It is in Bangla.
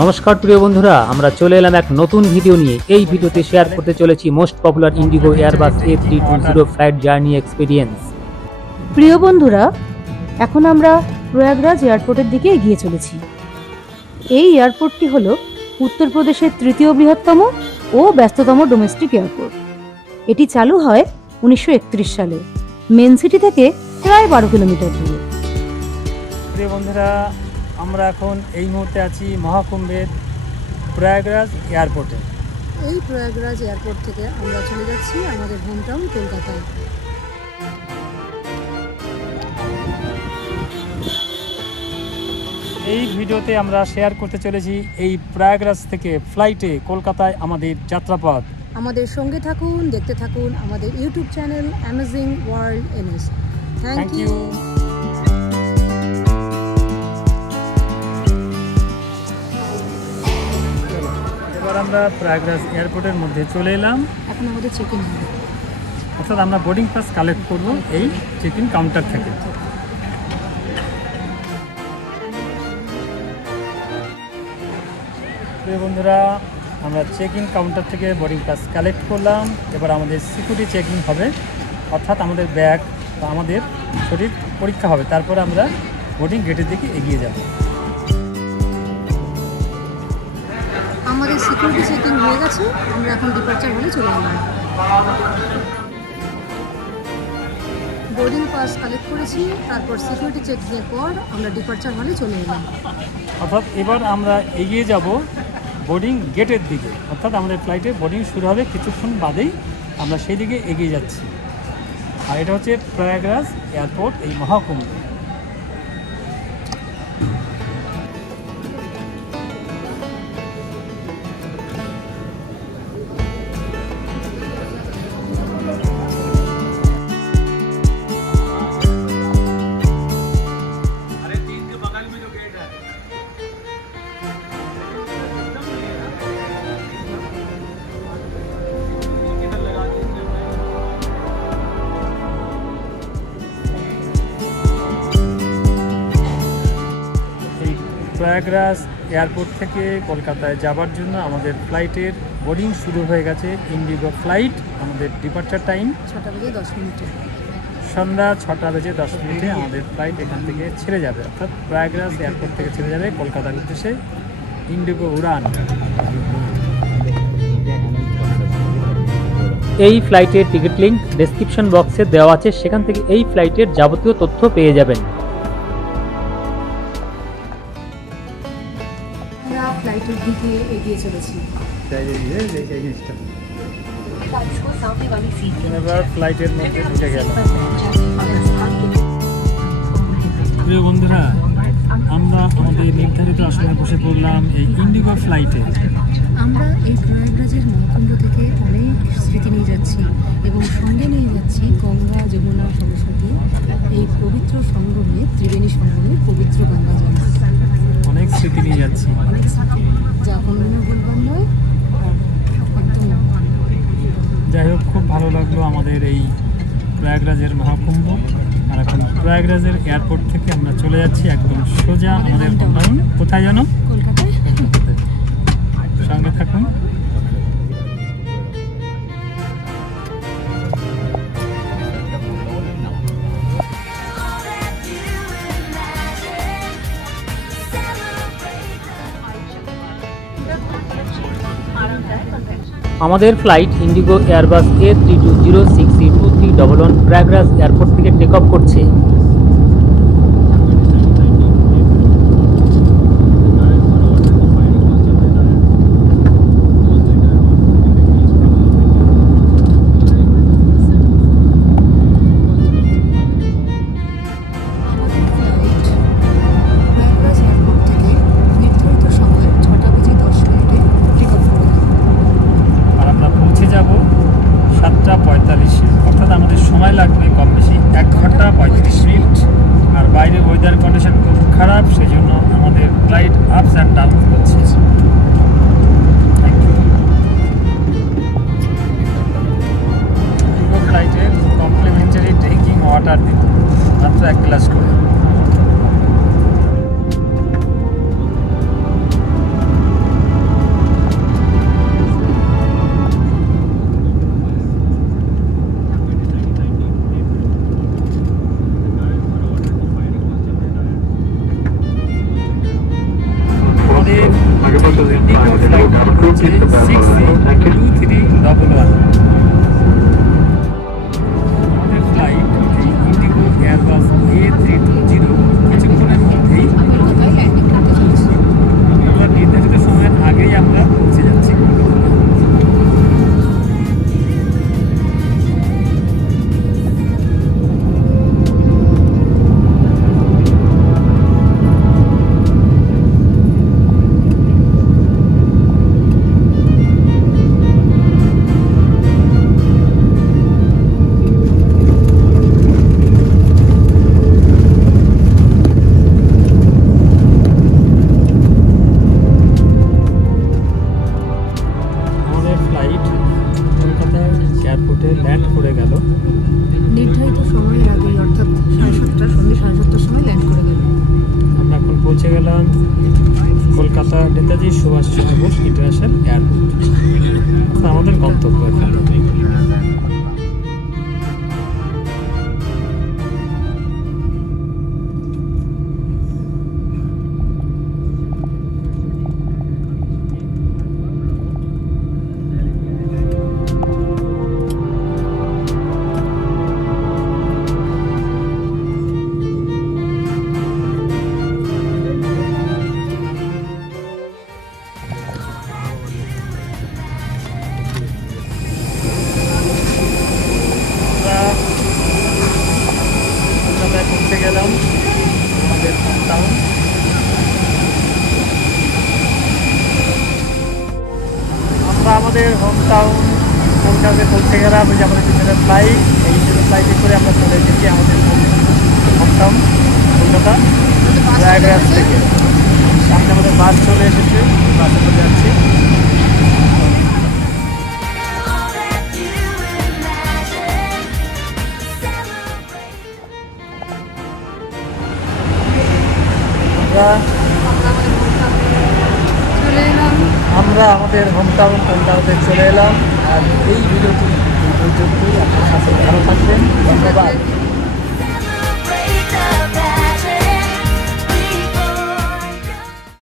নমস্কার প্রিয় বন্ধুরা, আমরা চলে এলাম এক নতুন ভিডিও নিয়ে। এই ভিডিওতে শেয়ার করতে চলেছি most popular IndiGo Airbus A320 flight journey experience. প্রিয় বন্ধুরা, এখন আমরা প্রয়াগরাজ এয়ারপোর্টের দিকে এগিয়ে চলেছি। এই এয়ারপোর্টটি হলো উত্তরপ্রদেশের তৃতীয় বৃহত্তম ও ব্যস্ততম ডোমেস্টিক এয়ারপোর্ট। এটি চালু হয় 1931 সালে, মেন সিটি থেকে প্রায় 12 কিলোমিটার দূরে। প্রিয় বন্ধুরা, আমরা এখন এই মুহূর্তে আছি মহাকুম্ভের প্রয়াগরাজ এয়ারপোর্টে। এই প্রয়াগরাজ এয়ারপোর্ট থেকে আমরা চলে যাচ্ছি আমাদের হোম টাউন কলকাতায়। এই ভিডিওতে আমরা শেয়ার করতে চলেছি এই প্রয়াগরাজ থেকে ফ্লাইটে কলকাতায় আমাদের যাত্রাপথ। আমাদের সঙ্গে থাকুন, দেখতে থাকুন আমাদের YouTube channel amazing world NS. Thank you. এবার আমরা প্রয়াগরাজ এয়ারপোর্টের মধ্যে চলে এলাম। এখন আমাদের চেক ইন হবে, অর্থাৎ আমরা বোর্ডিং পাস কালেক্ট করব এই চেক ইন কাউন্টার থেকে। প্রিয় বন্ধুরা, আমরা চেক ইন কাউন্টার থেকে বোর্ডিং পাস কালেক্ট করলাম। এবার আমাদের সিকিউরিটি চেক ইন হবে, অর্থাৎ আমাদের ব্যাগ বা আমাদের শরীর পরীক্ষা হবে। তারপরে আমরা বোর্ডিং গেটের দিকে এগিয়ে যাব। আমাদের সিকিউরিটি চেক ইন হয়ে গেছে, আমরা এখন ডিপার্চার হলে চলে গেলাম। বোর্ডিং পাস কালেক্ট করেছি, তারপর সিকিউরিটি চেক ইনের পর আমরা ডিপার্চার হলে চলে এলাম। অর্থাৎ এবার আমরা এগিয়ে যাব বোর্ডিং গেটের দিকে, অর্থাৎ আমাদের ফ্লাইটে বোর্ডিং শুরু হবে কিছুক্ষণ বাদেই। আমরা সেই দিকে এগিয়ে যাচ্ছি। আর এটা হচ্ছে প্রয়াগরাজ এয়ারপোর্ট, এই মহাকুম্ভ। প্রয়াগরাজ এয়ারপোর্ট থেকে কলকাতায় যাবার জন্য আমাদের ফ্লাইটের বোর্ডিং শুরু হয়ে গেছে। ইন্ডিগো ফ্লাইট, আমাদের ডিপার্চার টাইম 6টা বেজে 10 মিনিটে। সন্ধ্যা 6টা বেজে 10 মিনিটে আমাদের ফ্লাইট এখান থেকে ছেড়ে যাবে, অর্থাৎ প্রয়াগরাজ এয়ারপোর্ট থেকে ছেড়ে যাবে কলকাতার উদ্দেশ্যে ইন্ডিগো উড়ান। এই ফ্লাইটের টিকিট লিঙ্ক ডেসক্রিপশন বক্সে দেওয়া আছে, সেখান থেকে এই ফ্লাইটের যাবতীয় তথ্য পেয়ে যাবেন। ফ্লাইটের দিকে এগিয়ে চলেছি। এবার ফ্লাইটের মধ্যে ঢুকে গেল। প্রিয় বন্ধুরা, আমরা আমাদের নির্ধারিত আসনে বসে পড়লাম এই ইন্ডিগো ফ্লাইটে। আমরা এই প্রয়াগরাজের মহাকুম্ভ থেকে অনেক স্মৃতি নিয়ে যাচ্ছি এবং সঙ্গে নিয়ে যাচ্ছি গঙ্গা, যমুনা, সরস্বতী, এই পবিত্র সঙ্গমে, ত্রিবেণী সঙ্গমে পবিত্র গঙ্গা জল। অনেক স্মৃতি নিয়ে যাচ্ছি, অনেক স্মৃতি, যা কোনোদিনও বলবার নয়। একদম যাই হোক, খুব ভালো লাগলো আমাদের এই প্রয়াগরাজের মহাকুম্ভ। আর এখন প্রয়াগরাজের এয়ারপোর্ট থেকে আমরা চলে যাচ্ছি একদম সোজা আমাদের হোমটাউন। কোথায় জানো? কলকাতায়। সঙ্গে থাকুন। আমাদের flight IndiGo Airbus A320-6E2311 Prayagraj airport থেকে টেক অফ করছে। সময় লাগবে কম বেশি 1 ঘন্টা 35 মিনিট। আর বাইরে ওয়েদার কন্ডিশন খুব খারাপ, সেই জন্য আমাদের ফ্লাইট আপস অ্যান্ড ডাউন করছে। ফ্লাইটে কমপ্লিমেন্টারি ড্রিঙ্কিং ওয়াটার দিত মাত্র 1 গ্লাস করে। ইন্ডিগো ফ্লাইট হচ্ছে 6C2311। আমাদের ফ্লাইট এই ইন্ডিগো এয়ারবাস A320 কিছুক্ষণের মধ্যেই নির্ধারিত সময়ের আগেই আমরা পৌঁছে যাচ্ছি। এয়ারপোর্টে ল্যান্ড করে গেল নির্ধারিত সময়ের আগেই, অর্থাৎ 7:30 সন্ধ্যে 7:30টার সময় ল্যান্ড করে গেল। আমরা এখন পৌঁছে গেলাম কলকাতা নেতাজি সুভাষচন্দ্র বোস ইন্টারন্যাশনাল এয়ারপোর্ট, আমাদের গন্তব্য এখানে। পৌঁছে গেলাম আমাদের হোম টাউন। আমরা আমাদের হোম টাউন কলকাতায় পৌঁছে গেলাম। ওই যে আমাদের পিছনে ফ্লাইট, এই ফ্লাইটে করে আমরা চলে এসেছি আমাদের হোম টাউন কলকাতা প্রয়াগরাজ থেকে। সামনে আমাদের বাস চলে এসেছে, বাসে চলে যাচ্ছি। আমরা আমাদের হোম টাউন কলকাতাতে চলে এলাম। আর এই ভিডিওটি পর্যন্তই, আপনার সাথে ভালো থাকবেন। ধন্যবাদ।